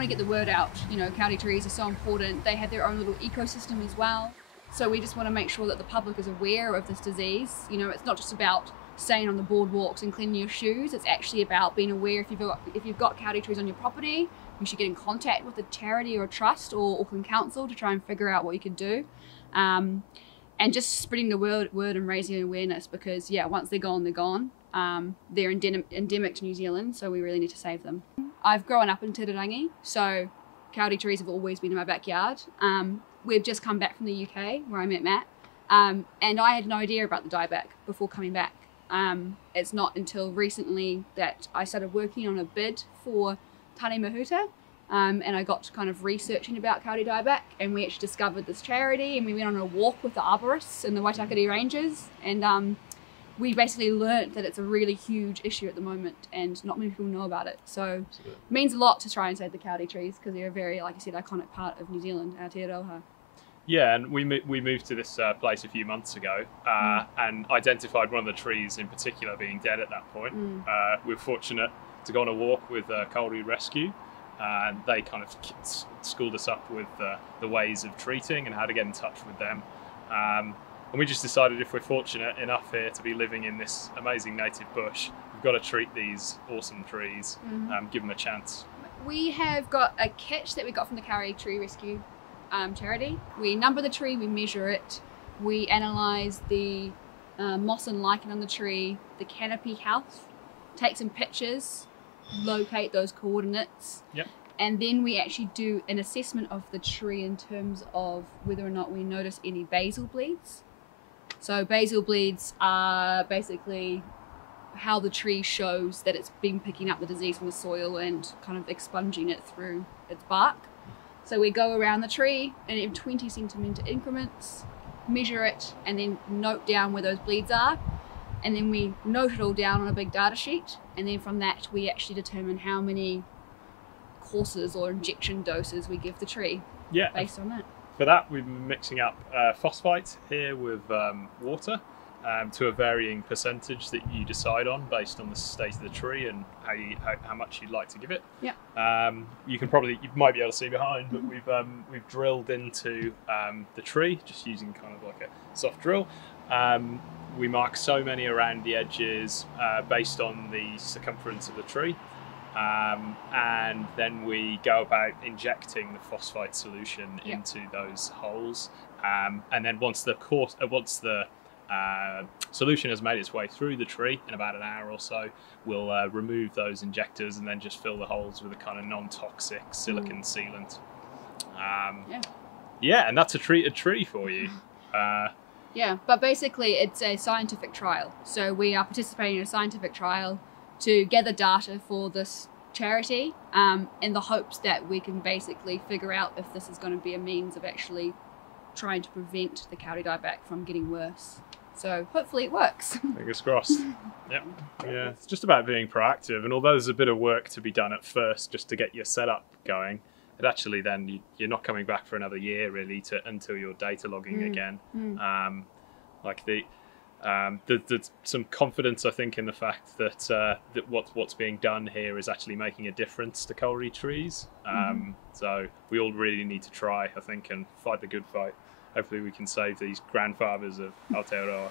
want to get the word out. You know, kauri trees are so important. They have their own little ecosystem as well. So we just want to make sure that the public is aware of this disease. You know, it's not just about staying on the boardwalks and cleaning your shoes. It's actually about being aware if you've got kauri trees on your property, you should get in contact with a charity or a trust or Auckland Council to try and figure out what you can do. And just spreading the word and raising awareness, because yeah, once they're gone, they're gone. They're endemic to New Zealand, so we really need to save them. I've grown up in Titirangi, so kauri trees have always been in my backyard. We've just come back from the UK, where I met Matt, and I had no idea about the dieback before coming back. It's not until recently that I started working on a bid for Tane Mahuta, and I got to kind of researching about Kauri Dieback, and we actually discovered this charity, and we went on a walk with the arborists in the Waitakere Ranges, and we basically learnt that it's a really huge issue at the moment, and not many people know about it. So it means a lot to try and save the kauri trees, because they're a very, like I said, iconic part of New Zealand, Aotearoa. Yeah, and we moved to this place a few months ago and identified one of the trees in particular being dead at that point. We were fortunate to go on a walk with Kauri Rescue, and they kind of schooled us up with the ways of treating and how to get in touch with them. And we just decided, if we're fortunate enough here to be living in this amazing native bush, we've got to treat these awesome trees, give them a chance. We have got a kit that we got from the Kauri Tree Rescue charity. We number the tree, we measure it, we analyse the moss and lichen on the tree, the canopy health, take some pictures, locate those coordinates, and then we actually do an assessment of the tree in terms of whether or not we notice any basal bleeds. So basal bleeds are basically how the tree shows that it's been picking up the disease from the soil and kind of expunging it through its bark. So we go around the tree in 20 centimetre increments, measure it, and then note down where those bleeds are. And then we note it all down on a big data sheet. And then from that, we actually determine how many courses or injection doses we give the tree based on that. For that, we've been mixing up phosphite here with water to a varying percentage that you decide on based on the state of the tree and how much you'd like to give it. You might be able to see behind, but we've drilled into the tree just using kind of like a soft drill. We mark so many around the edges based on the circumference of the tree, and then we go about injecting the phosphite solution into those holes, and then once the solution has made its way through the tree in about an hour or so, we'll remove those injectors and then just fill the holes with a kind of non-toxic silicon sealant. And that's a treated tree for you. Yeah, but basically it's a scientific trial. So we are participating in a scientific trial to gather data for this charity, in the hopes that we can basically figure out if this is going to be a means of actually trying to prevent the Kauri Dieback from getting worse. So hopefully it works. Fingers crossed. Yeah, it's just about being proactive, and although there's a bit of work to be done at first just to get your setup going, it actually then you're not coming back for another year really until you're data logging again. There's some confidence, I think, in the fact that what's being done here is actually making a difference to kauri trees. So we all really need to try, I think, and fight the good fight. Hopefully we can save these grandfathers of Aotearoa.